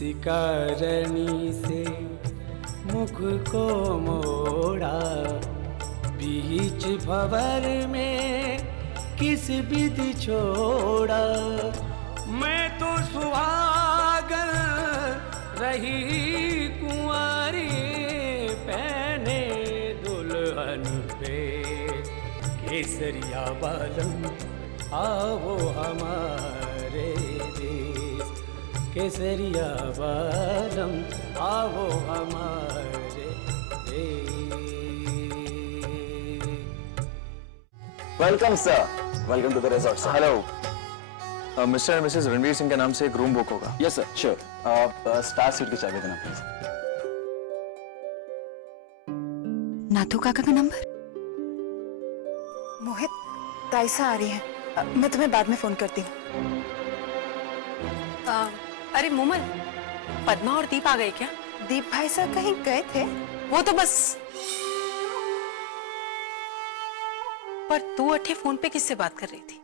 कारणी से मुख को मोड़ा, बीच भंवर में किस विधि छोड़ा। मैं तो सुहागन रही कुंवारी, पहने दुल्हन पे केसरिया बालम आओ हमारे देश। केसरिया बालम आओ हमारे देश। Welcome sir, welcome to the resort sir. Hello, Mr and Mrs Ranveer Singh के नाम से एक रूम बुक होगा। Yes sir, sure. आप स्टार सीट की चाबी देना प्लीज। नाथू काका का नंबर। मोहित, ताइसा आ रही है, मैं तुम्हें बाद में फोन करती हूँ। अरे मोमल, पद्मा और दीप आ गए क्या? दीप भाई साहब कहीं गए थे? वो तो बस। पर तू अठे फोन पे किससे बात कर रही थी?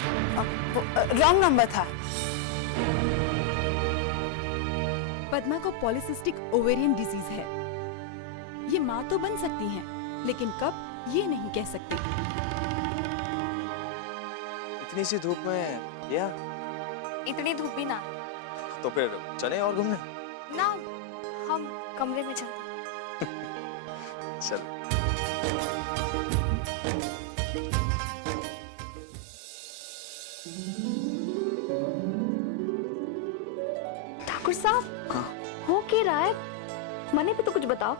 रॉन्ग नंबर था। पद्मा को पॉलिसिस्टिक ओवेरियन डिजीज है। ये माँ तो बन सकती हैं, लेकिन कब ये नहीं कह सकती। इतनी सी धूप में या? इतनी धूप भी ना। तो फिर चलें और घूमने? ना, हम कमरे में चलते। चल। ठाकुर साहब, हाँ? हो क्या रहा है? मने पे तो कुछ बताओ।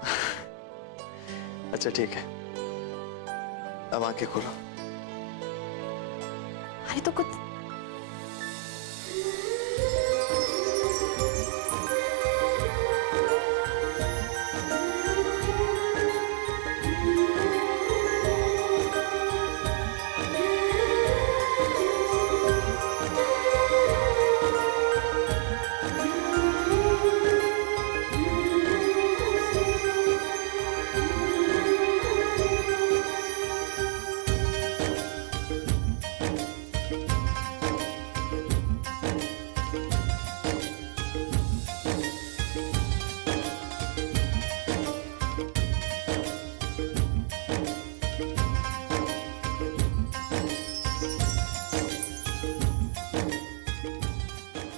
अच्छा ठीक है, अब आंखें खोलो। अरे तो कुछ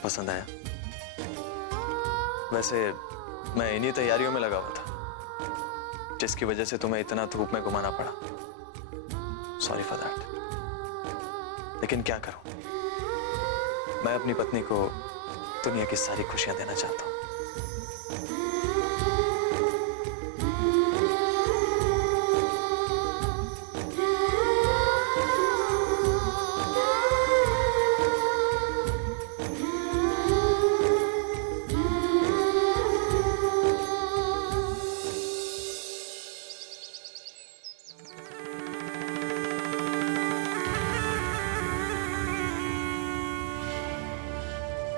पसंद आया? वैसे मैं इन्हीं तैयारियों में लगा हुआ था, जिसकी वजह से तुम्हें इतना धूप में घुमाना पड़ा। Sorry for that. लेकिन क्या करूं, मैं अपनी पत्नी को दुनिया की सारी खुशियां देना चाहता हूं।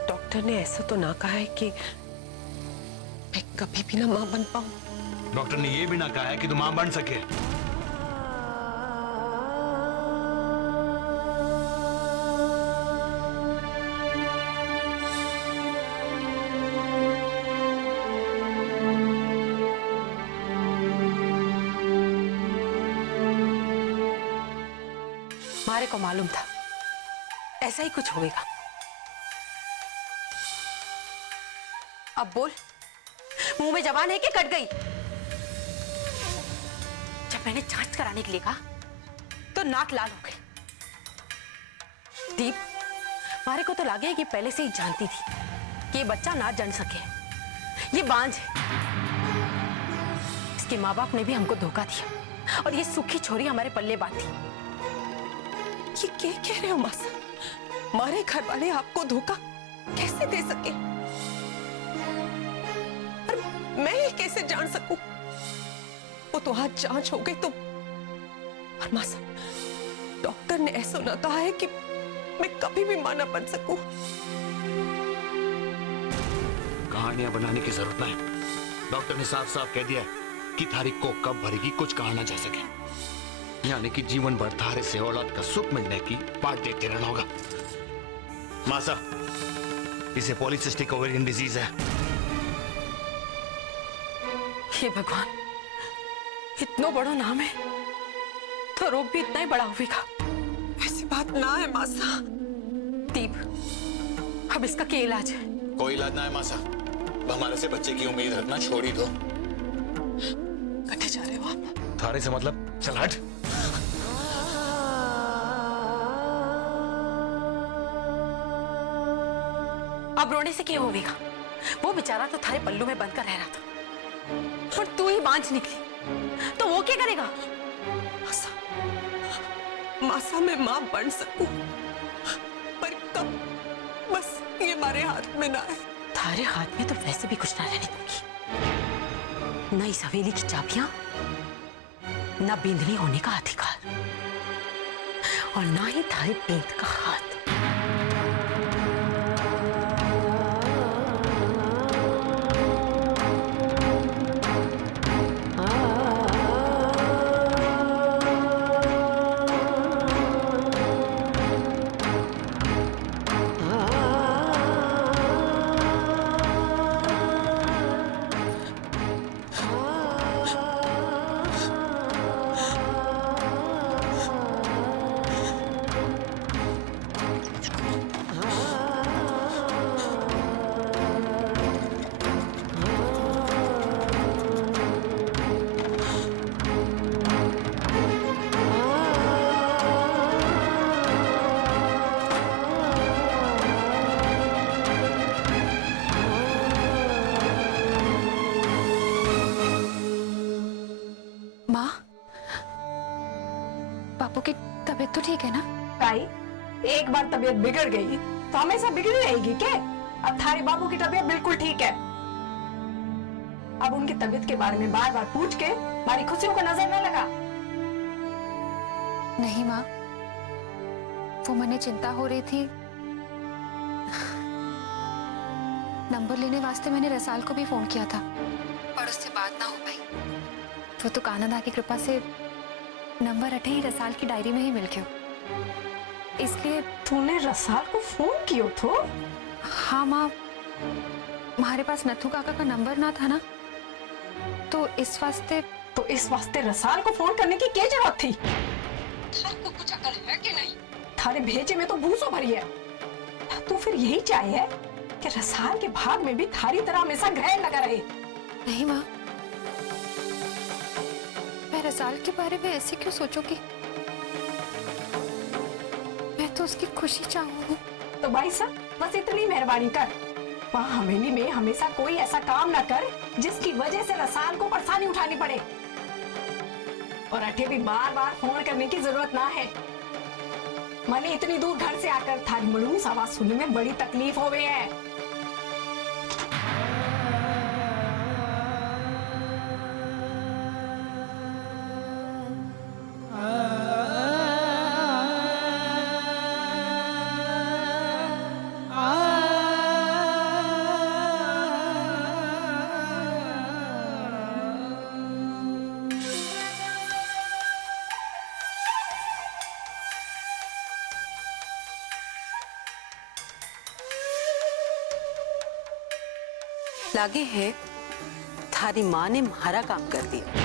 डॉक्टर ने ऐसा तो ना कहा है कि मैं कभी भी ना मां बन पाऊं। डॉक्टर ने ये भी ना कहा है कि तुम मां बन सके। मारे को मालूम था ऐसा ही कुछ होगा। अब बोल, मुंह में जबान है कि कट गई? जब मैंने जांच कराने के लिए कहा तो नाक लाल हो गई। दीप, मारे को तो लगे कि पहले से ही जानती थी कि ये बच्चा ना जन सके। ये बांझ है। इसके माँ बाप ने भी हमको धोखा दिया और ये सूखी छोरी हमारे पल्ले बांधी। ये क्या कह रहे हो मासा? मारे घर वाले आपको धोखा कैसे दे सके? मैं ये कैसे जान सकूं? वो तो आज जांच हो गई तो। और मासा, डॉक्टर ने ऐसा ना कहा है कि मैं कभी भी मां ना बन सकूं। कहानियां बनाने की जरूरत नहीं। डॉक्टर ने साफ साफ कह दिया कि तारीख को कब भरेगी कुछ कहा ना जा सके। यानी कि जीवन भर थारे से औलाद का सुख मिलने की बाट देखते रहना होगा। मासा, इसे पॉलिसिस्टिक ओवेरियन डिजीज है। हे भगवान, इतना बड़ा नाम है तो रोग भी इतना ही बड़ा होगा। ऐसी बात ना है मासा। दीप, अब इसका क्या इलाज है? कोई इलाज ना है मासा। अब हमारे से बच्चे की उम्मीद रखना छोड़ ही दो। कटे जा रहे हो आप? थारे से मतलब चल हट। अब रोने से क्या होगा? वो बेचारा तो थारे पल्लू में बंद कर रह रहा था, पर तू ही बांझ निकली तो वो क्या करेगा? मासा, मासा मैं मां बन सकूं, पर कब? बस ये हमारे हाथ में ना है। थारे हाथ में तो वैसे भी कुछ ना रहने दूंगी। न इस हवेली की चाबियां, न बिंदनी होने का अधिकार, और ना ही थारे पेट का हाथ। बापू की तबीयत तो ठीक है ना? ताई, एक बार तबीयत बिगड़ गई तो हमेशा बिगड़ी रहेगी क्या? अब थारे बाबू की तबीयत बिल्कुल ठीक है। अब उनकी तबीयत के बारे में बार बार पूछ के हमारी खुशियों को नजर न लगा। नहीं माँ, वो मने चिंता हो रही थी। नंबर लेने वास्ते मैंने रसाल को भी फोन किया था, पर उससे बात ना हो पाई। वो तो कानादा की कृपा से नंबर अठे ही रसाल की डायरी में ही मिल गया, इसलिए। तूने रसाल को फोन कियो तो? हाँ माँ, हमारे पास नथु काका का नंबर ना था ना, तो इस वास्ते रसाल को फोन करने की क्या जरूरत थी? थारे को कुछ अकल है कि नहीं? थारे भेजे में तो भूसो भरी है। तू फिर यही चाहे है कि रसाल के भाग में भी थारी तरह हमेशा ग्रहण लगा रहे? नहीं माँ, मैं रसाल के बारे में ऐसे क्यों सोचूंगी? मैं तो उसकी खुशी चाहूँ। तो भाई साहब, बस इतनी मेहरबानी कर, वहाँ हवेली में हमेशा कोई ऐसा काम न कर जिसकी वजह से रसाल को परेशानी उठानी पड़े। और अठे भी बार बार फोन करने की जरूरत ना है। मने इतनी दूर घर से आकर थारी मलूस आवाज सुनने में बड़ी तकलीफ हो गई है। लागे है थारी माँ ने मारा काम कर दिया।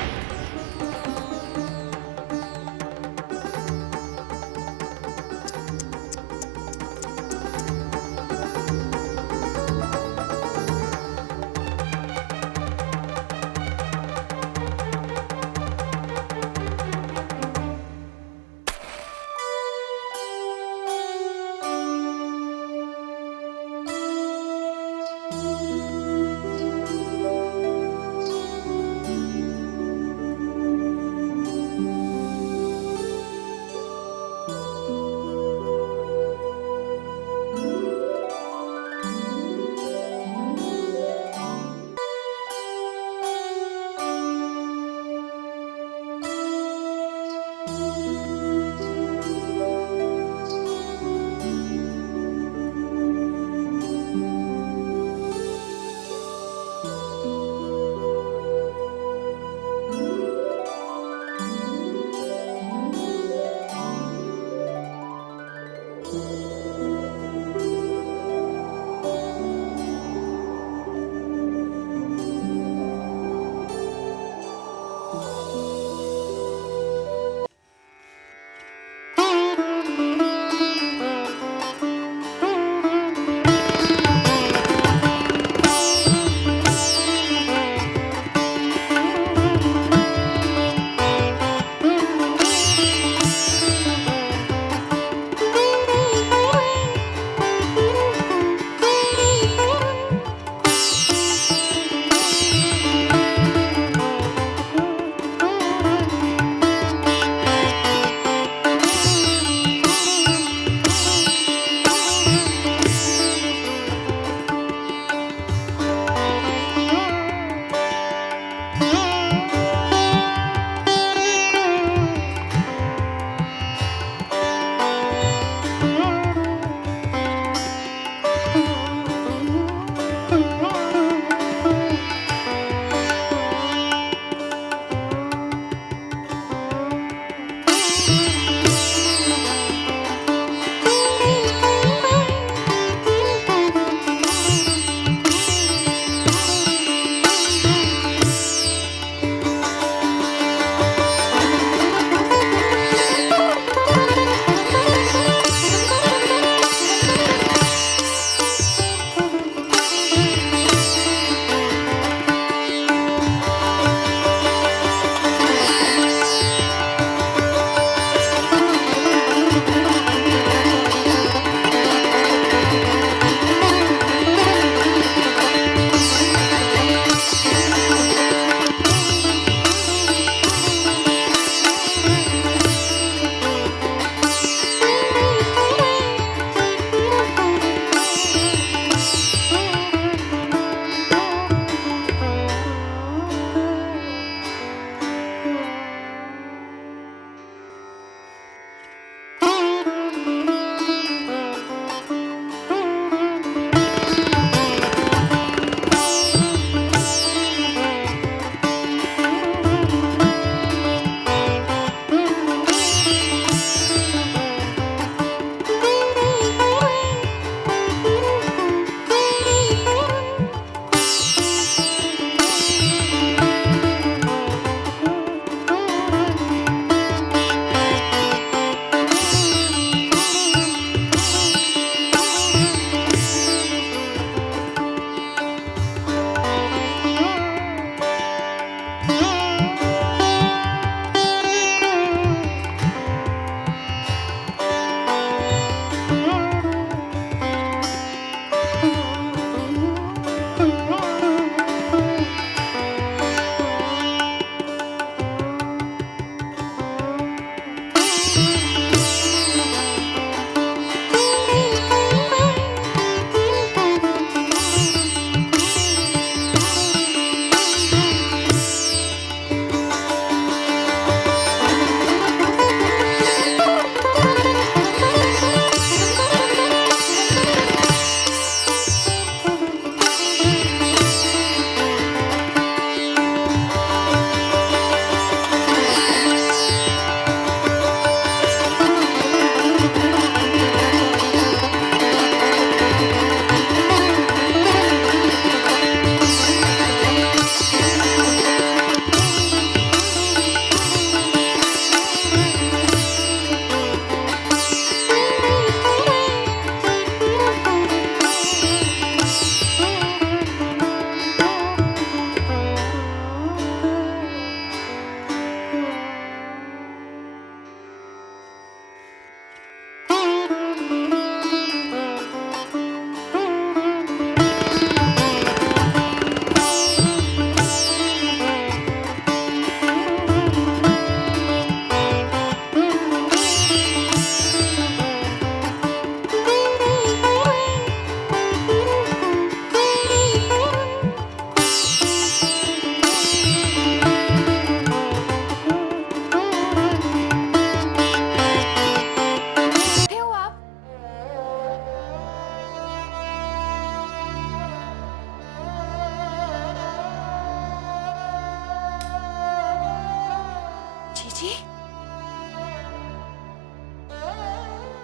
जीजी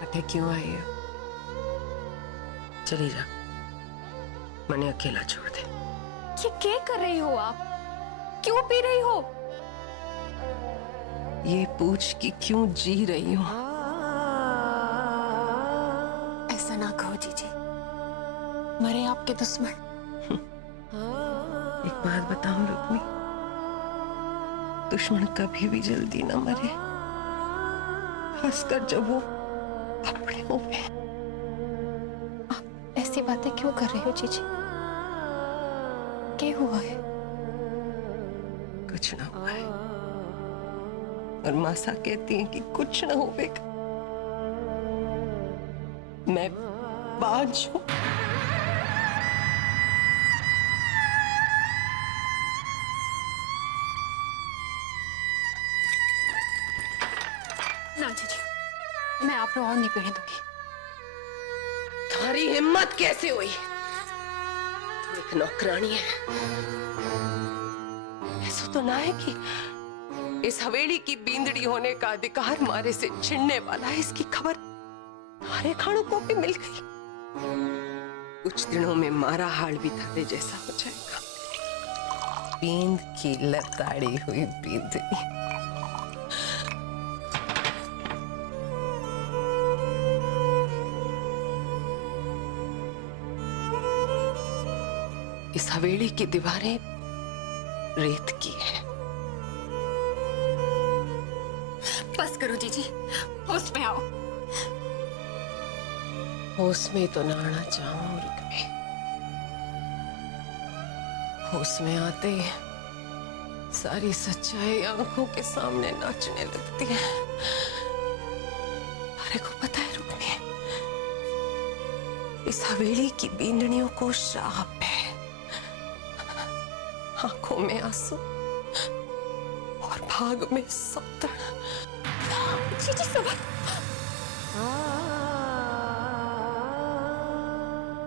अठे क्यों आई है? चली जा, मने अकेला छोड़ दे। ये क्या कर रही हो आप? क्यों पी रही हो? ये पूछ कि क्यों जी रही हूं। ऐसा ना कहो जीजी, मरे आपके दुश्मन। एक बात बताऊं रुक्मी, दुश्मन कभी भी जल्दी ना मरे, खासकर जब वो अपने मुंह में। आप ऐसी बातें क्यों कर रही हो जीजी? क्या हुआ है? कुछ ना हुआ है, और मासा कहती है कि कुछ ना होगा। मैं बाज हूं। ना जीजी, मैं आप और नहीं पीने दूंगी। तुम्हारी हिम्मत कैसे हुई? तुम एक नौकरानी है। ऐसा तो ना है कि इस हवेली की बींदड़ी होने का अधिकार मारे से छिनने वाला है, इसकी खबर हमारे खानों को भी मिल गई। कुछ दिनों में मारा हाल भी थारे जैसा हो जाएगा। बींद की लताड़ी हुई बींदड़ी। इस हवेली की दीवारें रेत की है। बस करो जीजी, होश में आओ। होश में तो ना आना चाहूं रुक्मी। होश में आते ही सारी सच्चाई आंखों के सामने नाचने लगती है। अरे को पता है रुक्मी, इस हवेली की बींदड़ियों को श्राप है। आंखों में आंसू और भाग में सौतन। जीजी सुबह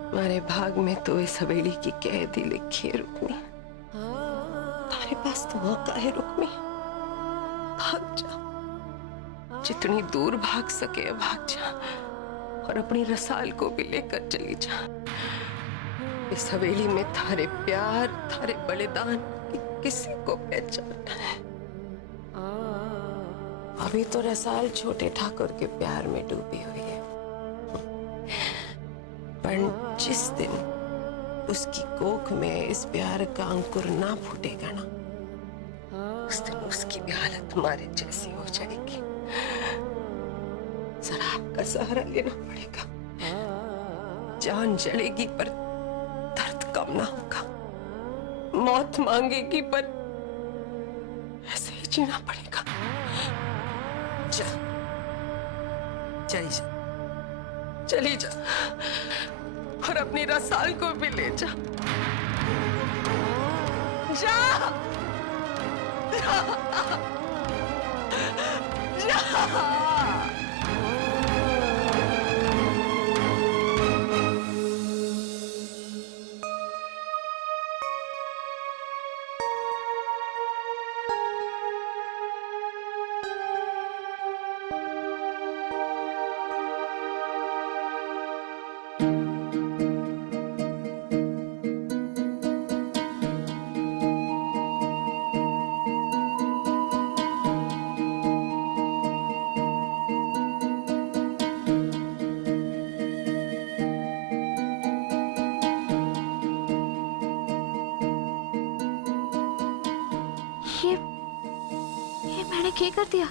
हमारे भाग में तो इस हवेली की कैद ही लिखी है रुक्मी। तारे पास तो मौका है रुक्मी, भाग जा। जितनी दूर भाग सके भाग जा, और अपनी रसाल को भी लेकर चली जा। इस हवेली में थारे प्यार, थारे बलिदान की किसी को पहचानना है। अभी तो रसाल छोटे ठाकुर के प्यार में डूबी हुई है, पर जिस दिन उसकी कोख में इस प्यार का अंकुर ना फूटेगा ना, उस दिन उसकी भी हालत हमारे जैसी हो जाएगी। शराब का सहारा लेना पड़ेगा। जान जलेगी पर दर्द कम ना होगा। मौत मांगेगी पर ऐसे ही जीना पड़ेगा। जा, चली जा, चली जा, और अपनी रसाल को भी ले जा। जा, जा, जा। ये मैंने क्या कर दिया?